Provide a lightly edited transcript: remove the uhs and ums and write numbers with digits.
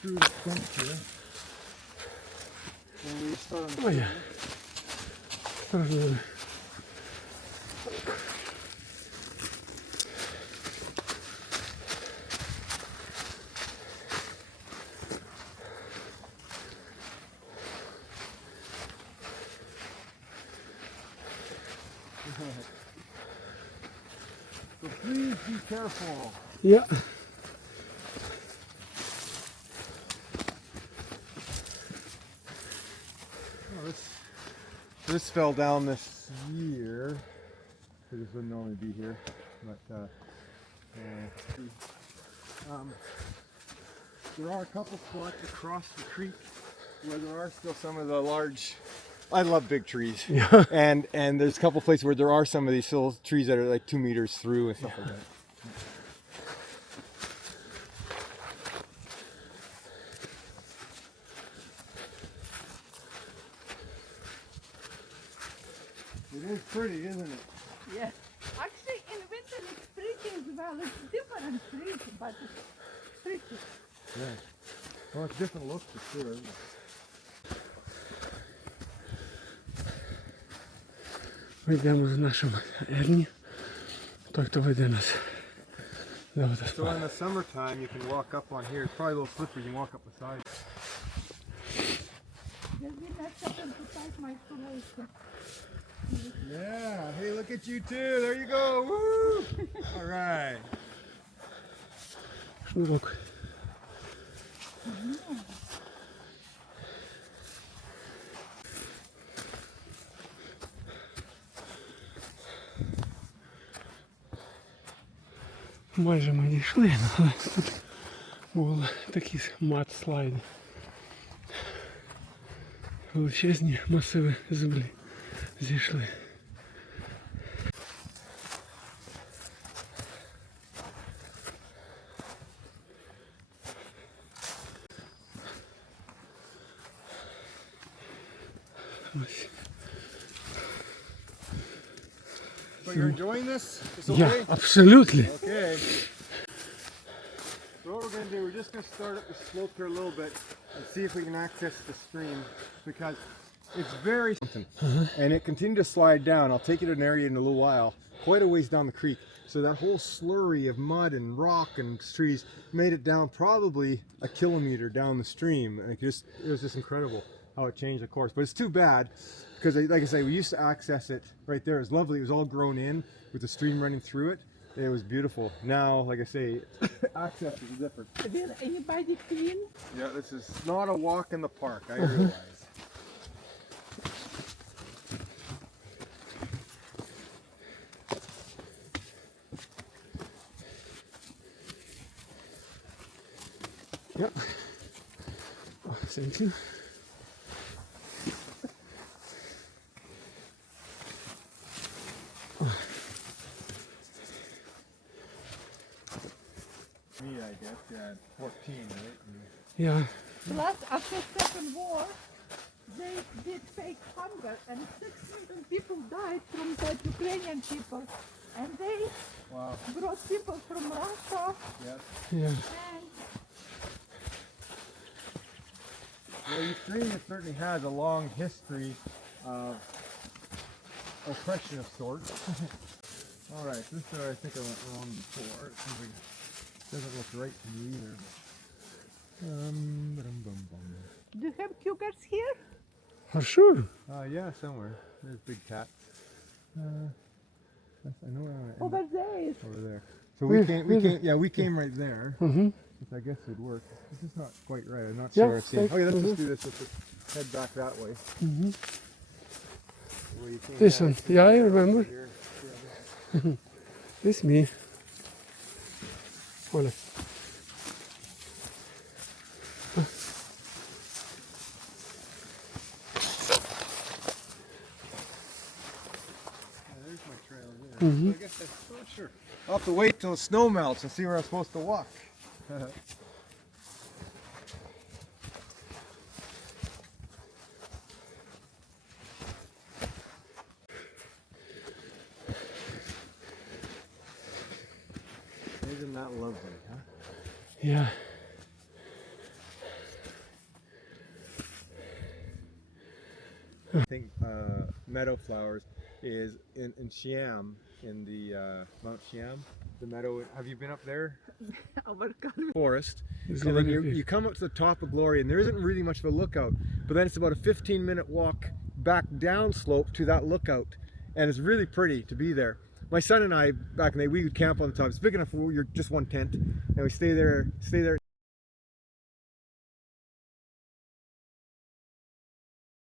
through the fence here. And we start on the Oh yeah. Strasznie. So please be careful. Yeah. Oh, this fell down this year. This wouldn't normally be here, but there are a couple spots across the creek where there are still some of the large. I love big trees. Yeah. And there's a couple places where there are some of these little trees that are like 2 meters through and stuff like that. It is pretty, isn't it? Yeah. Actually, in winter it's pretty as well. It's different pretty, but it's pretty. Yeah. Well, it's different look for sure. Isn't it? Йдемо з нашим Ерні. Той, хто веде нас до So водоспаду. in the summertime, you can walk up on here. It's probably a little slippery. You can walk up the side. There's been that happened to take my solution. Yeah. Hey, look at you too. There you go. Woo! All right. Шнурок. Майже ми дійшли, але тут були такі мат-слайди. Величезні масиви землі зійшли. Ось. So you're enjoying this? It's Yeah, okay? absolutely. Okay. So what we're going to do, we're just going to start up the slope here a little bit and see if we can access the stream because it's very and it continued to slide down. I'll take you to an area in a little while, quite a ways down the creek. So that whole slurry of mud and rock and trees made it down probably a kilometer down the stream. And it was just incredible how it changed the course. But it's too bad because, like I say, we used to access it right there. It was lovely. It was all grown in with the stream running through it. It was beautiful. Now, like I say, access is different. Will anybody clean? Yeah, this is not a walk in the park, I realize. Yeah. Oh, thank you. Me, I guess, yeah, 14, right? Yeah. Plus, after Second War, they did fake hunger, and 6 million people died from the Ukrainian people. And they Wow. brought people from Russia Yes. Yeah. and Well, Ukraine certainly has a long history of oppression of sorts. All right, this is where I think I went wrong before. It seems like it doesn't look right to me either. Ba-dum-bum-bum. do you have cougars here? For sure. Yeah, somewhere. There's big cats. I know where I am. Over there is. Over there. So we came right there. Mm-hmm. Which I guess would work. It's just not quite right. I'm not Yeah, sure I've seen. like- Okay, let's just do this. Let's head back that way. Mm-hmm. Where you came This down. one. Yeah, I remember. Here. This me. Оля. There's my trail there. Mhm. So I guess that's not sure. I'll have to wait till the snow melts and see where I'm supposed to walk. Isn't that lovely, huh? Yeah. I think meadow flowers is in Siam, in the Mount Siam, the meadow. Have you been up there? Forest. And then you come up to the top of Glory, and there isn't really much of a lookout, but then it's about a 15-minute walk back down slope to that lookout, and it's really pretty to be there. My son and I, back in the day, we would camp on the top. It's big enough for just one tent, and we stay there